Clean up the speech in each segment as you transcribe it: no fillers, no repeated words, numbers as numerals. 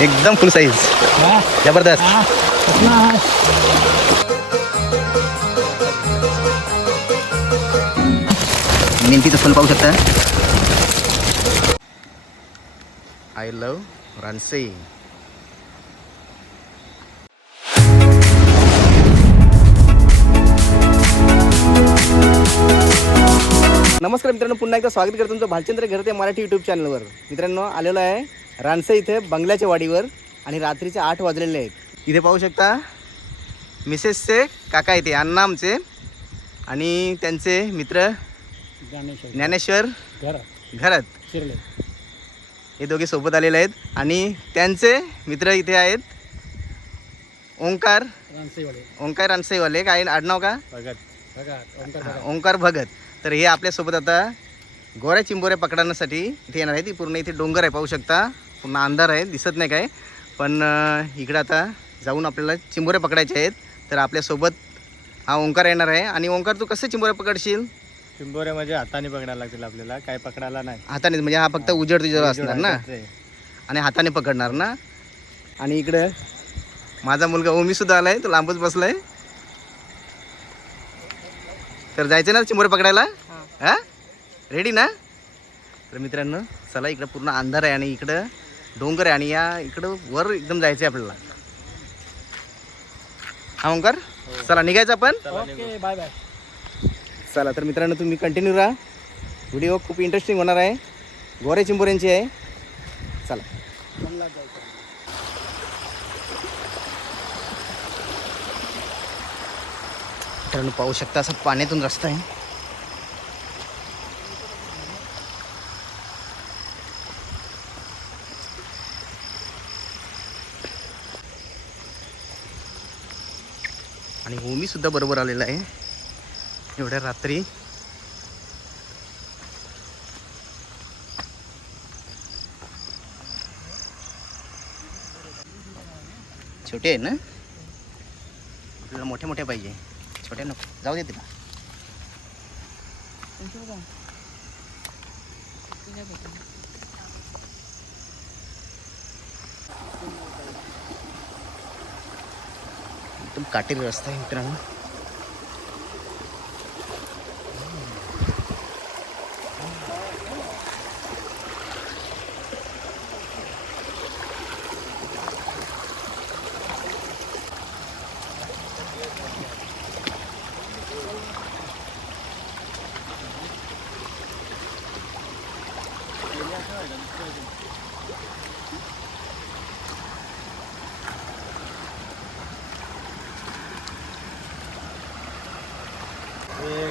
एकदम फुल साईज जबरदस्त. नेमकीच पण पाहू शकता. आय लव रानसे. नमस्कार मित्रांनो, पुन्हा एकदा स्वागत करतो तुमचं भालचंद्र घरते मराठी यूट्यूब चॅनलवर. मित्रांनो, आलेलो आहे रानसे इथे बंगल्याच्या वाडीवर आणि रात्रीचे 8 वाजलेले आहेत. इथे पाहू शकता मिसेसचे काका इथे अण्णा आमचे आणि त्यांचे मित्र ज्ञानेश्वर घरात हे दोघे सोबत आलेले आहेत. आणि त्यांचे मित्र इथे आहेत ओंकार रानसेवाले. काय आडनाव का? ओंकार भगत. तर हे आपल्यासोबत आता गोऱ्या चिंबोऱ्या पकडण्यासाठी इथे येणार आहे. ती पूर्ण इथे डोंगर आहे, पाहू शकता. पूर्ण अंधार आहे, दिसत नाही काय. पण इकडं आता जाऊन आपल्याला चिंबोऱ्या पकडायच्या आहेत. तर आपल्यासोबत हा ओंकार येणार आहे. आणि ओंकार, तू कसे चिंबोऱ्या पकडशील? चिंबोऱ्या म्हणजे हाताने पकडायला लागतील आपल्याला, काय पकडायला नाही. हाताने म्हणजे हा फक्त उजेड तुझ्यावर असणार ना, आणि हाताने पकडणार ना. आणि इकडं माझा मुलगा ओमी सुद्धा आलाय, तो लांबच बसलाय. तर जायचं ना चिंबोरे पकडायला? हा, रेडी ना? तर मित्रांनो, चला. इकडं पूर्ण अंधार आहे आणि इकडं डोंगर आहे आणि या इकडं वर एकदम जायचं आहे आपल्याला. हा ओंकार, चला निघायचं आपण. Okay, bye bye. चला. तर मित्रांनो, तुम्ही कंटिन्यू राहा. व्हिडिओ खूप इंटरेस्टिंग होणार आहे, गोरे चिंबोऱ्यांची आहे. चला. मित्रांनो, पाहू शकता असं पाण्यातून रस्ता आहे. आणि ओमी सुद्धा बरोबर आलेला आहे एवढ्या रात्री. छोटे आहे ना, आपल्याला मोठ्या मोठ्या पाहिजे, छोट्या नको. जाऊ दे तिला. एकदम काटेरी रस्ता आहे मित्रांनो.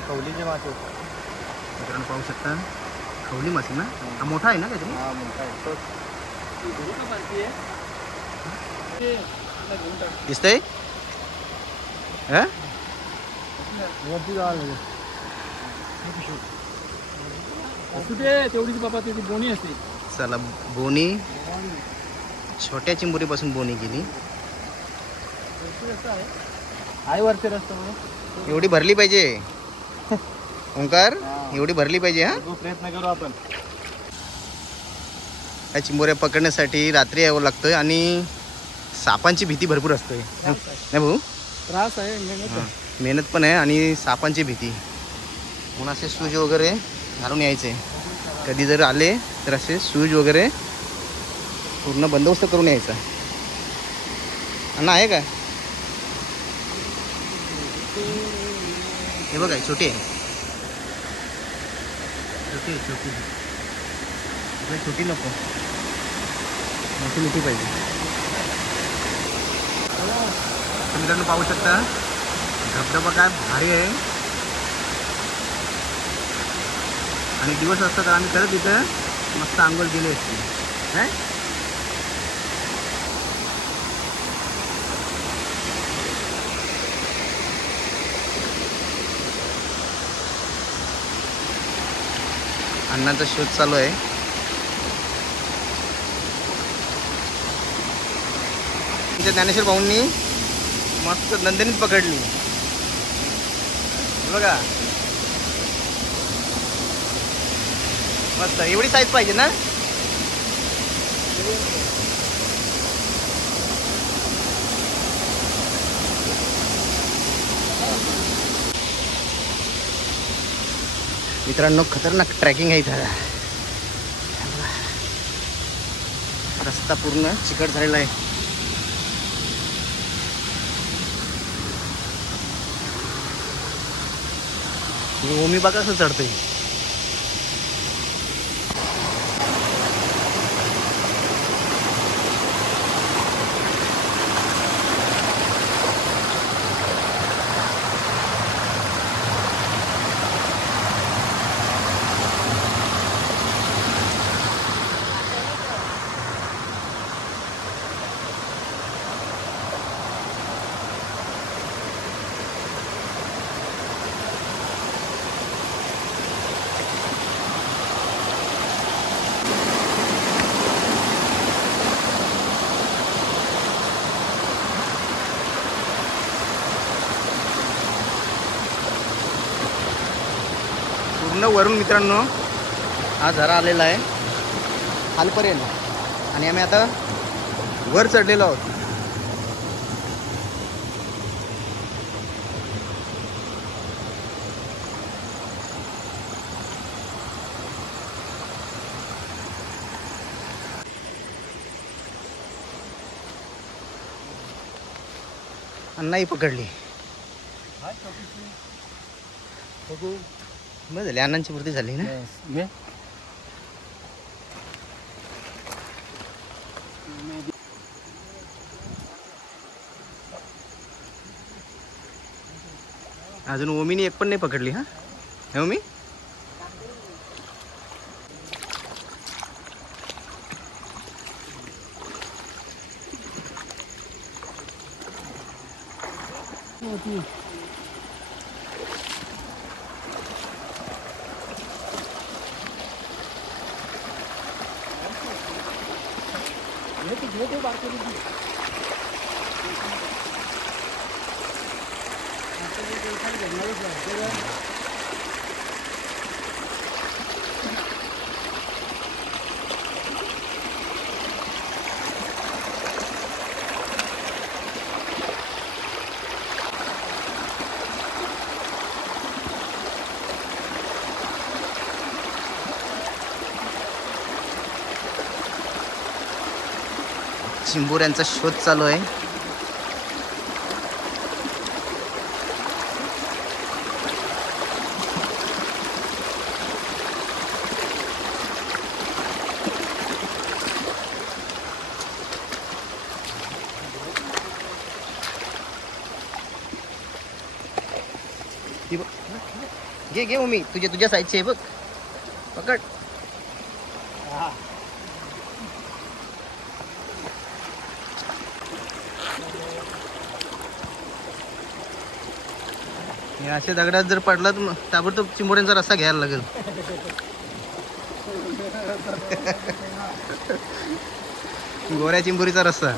खवलीचे मासे मित्रांनो, पाहू शकता खवली मासे ना. हा मोठा आहे ना काहीतरी? हा, मोठा आहे. दिसतंय? हा, वरती जावं लागेल. तेवढीच बाबा, त्याची बोनी असते. चला. बोनी, छोट्या चिंबोरीपासून बोनी केली. आई वरती रस्ता एवढी भरली पाहिजे ओंकार, एवढी भरली पाहिजे. हा, प्रयत्न करू आपण. या चिंबोऱ्या पकडण्यासाठी रात्री यावं लागतं आणि सापांची भीती भरपूर असते. नाही भाऊ? त्रास आहे, मेहनत पण आहे आणि सापांची भीती. म्हणून असे शूज वगैरे घालून यायचे. कधी जर आले तर असे शूज वगैरे पूर्ण बंदोबस्त करून यायचा. अण्णा आहे का? हे बघा, छोटी आहे, छोटी नको, मोठी पाहिजे. मित्रांनो, पाहू शकता धबधबा काय भारी आहे. आणि दिवस असता तर आम्ही खरंच इथं मस्त आंघोळ गेले असते. काय अण्णांचा शोध चालू आहे. ज्ञानेश्वर भाऊंनी मस्त नंदिनीच पकडली बघा. मस्त एवढी साईज पाहिजे ना. मित्रांनो खतरनाक ट्रॅकिंग आहे इथं. रस्ता पूर्ण चिकट झालेला आहे. ओमी बघा कसं चढतंय. पूर्ण वरून मित्रांनो हा झरा आलेला आहे खालपर्यंत आणि आम्ही आता वर चढलेलो आहोत. अन्नाही पकडली. बस झाली अण्णांची पूर्ती झाली ना. अजून ओमीनी एक पण नाही पकडली. हा हे ओमी चिंबोऱ्यांचा शोध चालू आहे. घे घे ओमी तुझ्या साईडचे बघ पकड. हे अशा दगडात जर पडला तर ताबडतोब चिंबोऱ्यांचा रस्सा घ्यायला लागेल. गोऱ्या चिंबोरीचा रस्सा.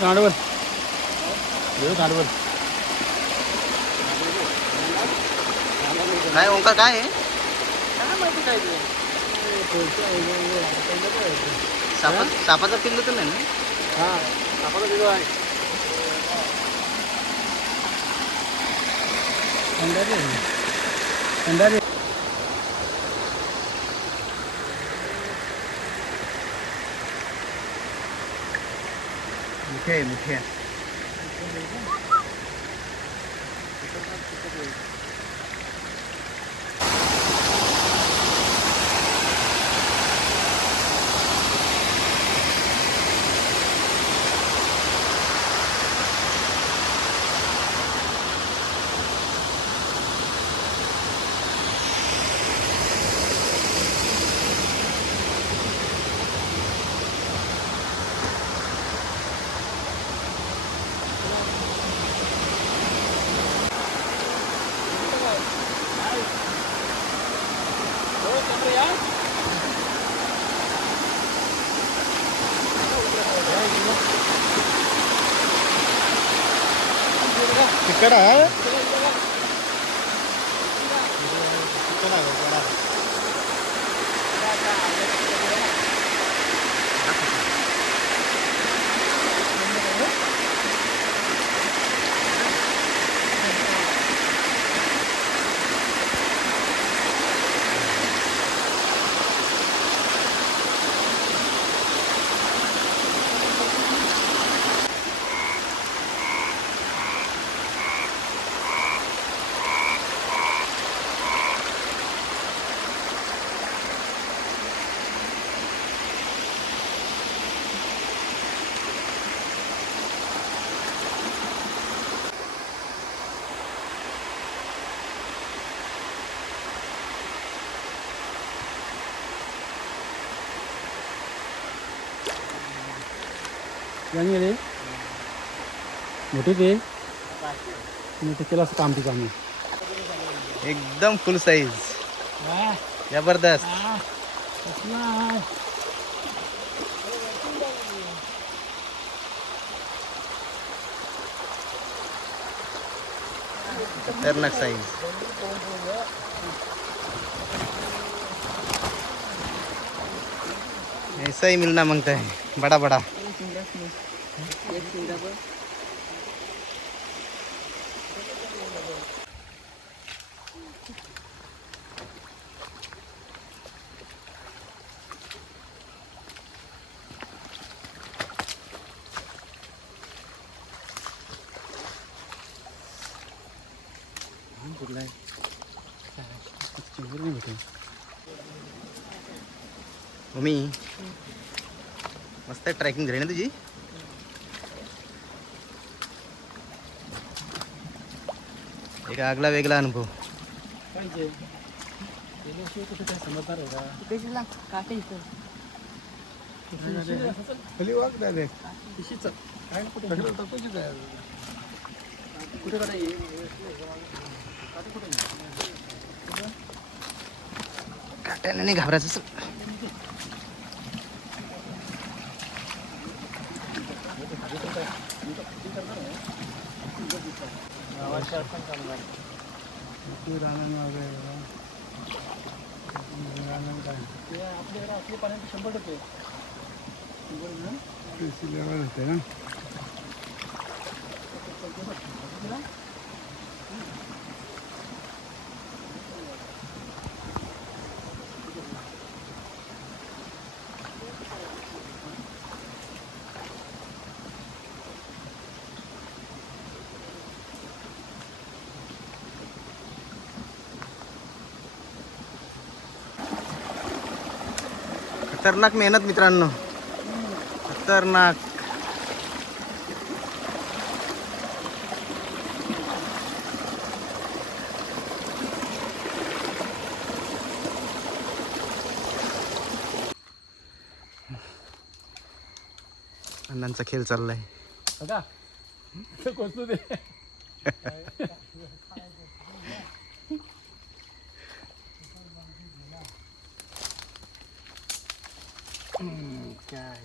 झाडवर झाडवर काय ओंकार काय आहे? सापाचा पिल्लू तर नाही ना? हा सापाचा पिल्लू आहे. अंधारे मुठे मुठे तिकड आहे. जाणी गेले मोठे ते मोठे केलं असं काम तिचं आम्ही एकदम फुल साईज जबरदस्त. खतरनाक साईज. ऐसा ही मिलना मांगता है बड़ा बड़ा. मम्मी मस्त ट्रॅकिंग झाली ना तुझी. एक आगला वेगळा अनुभव. पाहिजे कुठे काय समजणार आहे का खाली वाग डायरेक्ट काय कुठे कुठे काट्याने नाही घाबरायचं असं. आपले पाण्याचे 100% लेवल होते ना. खतरनाक मेहनत मित्रांनो, खतरनाक. अण्णांचा खेळ चाललाय. बघा कोसू दे. काय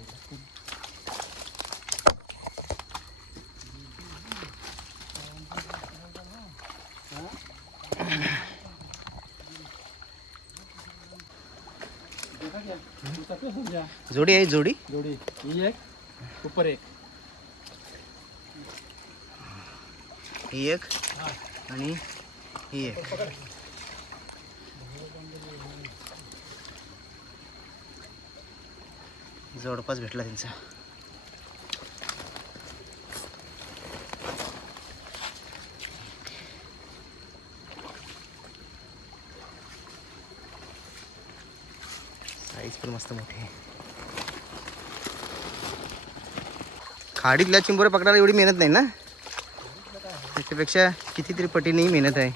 जोडी आहे जोडी. जोडी ही एक ऊपर एक ही एक आणि ही एक. जवळपास भेटला त्यांचा. साईज पण मस्त मोठी आहे. खाडीतल्या चिंबोऱ्या पकडायला एवढी मेहनत नाही ना, त्याच्यापेक्षा कितीतरी पटीने मेहनत आहे.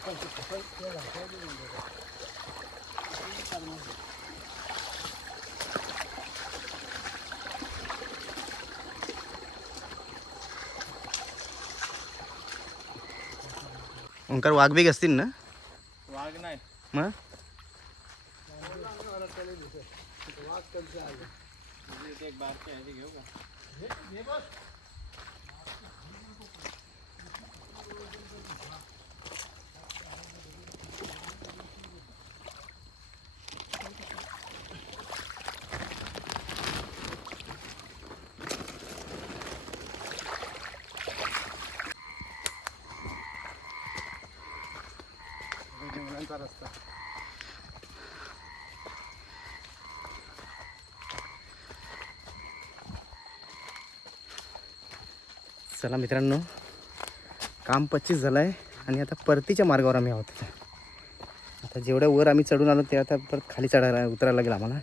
ओंकार वाघ बिग असतील ना. वाघ नाही मग एक बारके आहे, ते घेऊ का? जंगलांचा रस्ता. चला मित्रांनो, काम 25 झालं आहे आणि आता परतीच्या मार्गावर आम्ही आहोत. आता जेवढ्या वर आम्ही चढून आलो ते आता परत खाली चढायला उतरायला लागेल आम्हाला.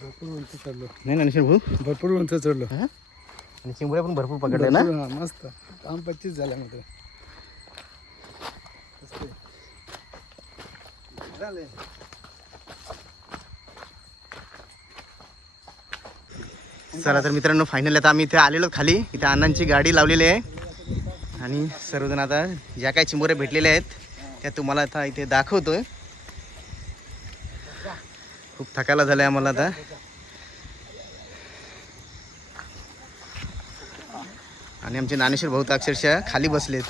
भरपूर उंच चढलो. नाही ना निशीर भाऊ. भरपूर उंच चढलो. हां, आणि चिंबोऱ्या पण भरपूर पकडले ना. भरपूर, हां, मस्त. काम 25 झाल्या मात्र. चला तर मित्रांनो फायनल आता आम्ही इथे आलेलो खाली. इथे अण्णांची गाडी लावलेली आहे आणि सर्वजण आता ज्या काही चिंबोऱ्या भेटलेल्या आहेत त्या तुम्हाला आता इथे दाखवतोय. खूप थकायला झालंय आम्हाला आता. आणि आमचे ज्ञानेश्वर भाऊ तर अक्षरशः खाली बसलेत.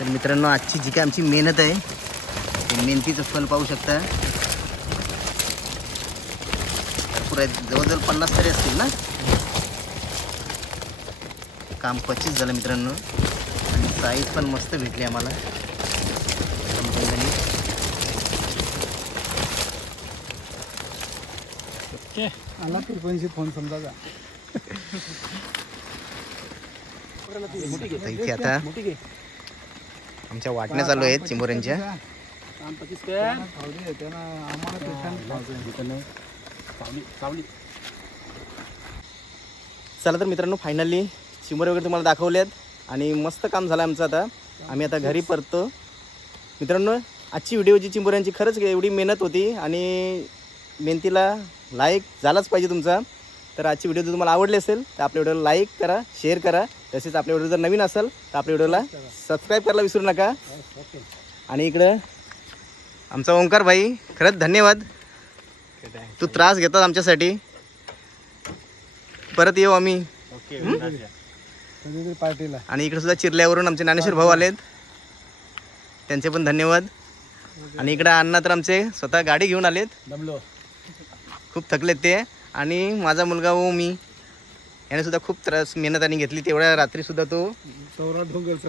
तर मित्रांनो आजची जी काय आमची मेहनत आहे ते मेहनतीचं फल पाहू शकता. भरपूर आहेत, जवळजवळ 50 तरी असतील ना. काम 25 झालं मित्रांनो आणि साईज पण मस्त भेटली आम्हाला कंपनीने. ओके आला फ्रिक्वेन्सी फोन समजा जा. तर इथे आता आमच्या वाटण्या चालू आहेत चिंबोऱ्यांच्या. चला तर मित्रांनो फायनली चिंबोरे वगैरे तुम्हाला दाखवले आहेत आणि मस्त काम झालं आमचं. आता आम्ही आता घरी परतो. मित्रांनो आजची व्हिडिओची चिंबोऱ्यांची खरंच एवढी मेहनत होती आणि मेहनतीला लाईक झालाच पाहिजे तुमचा. तर आजची व्हिडिओ जर तुम्हाला आवडली असेल तर आपल्या व्हिडिओला लाईक करा, शेअर करा. तसेच आपल्या व्हिडिओ जर नवीन असेल तर आपल्या व्हिडिओला सबस्क्राईब करायला विसरू नका. आणि इकडं आमचा ओंकार भाई खरंच धन्यवाद. तू त्रास घेतात आमच्यासाठी. परत येऊ आम्ही. पार्टीला आणि इकडे सुद्धा चिरल्यावरून आमचे ज्ञानेश्वर भाऊ आलेत, त्यांचे पण धन्यवाद. आणि इकडं अण्णा तर आमचे स्वतः गाडी घेऊन आलेत. दमलो खूप थकलेत ते. आणि माझा मुलगा मी याने सुद्धा खूप त्रास मेहनत घेतली. तेवढ्या रात्रीसुद्धा तो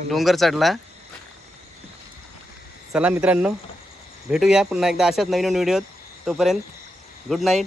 डोंगर चढला. चला मित्रांनो भेटूया पुन्हा एकदा अशाच नवीन व्हिडिओत. तोपर्यंत गुड नाईट.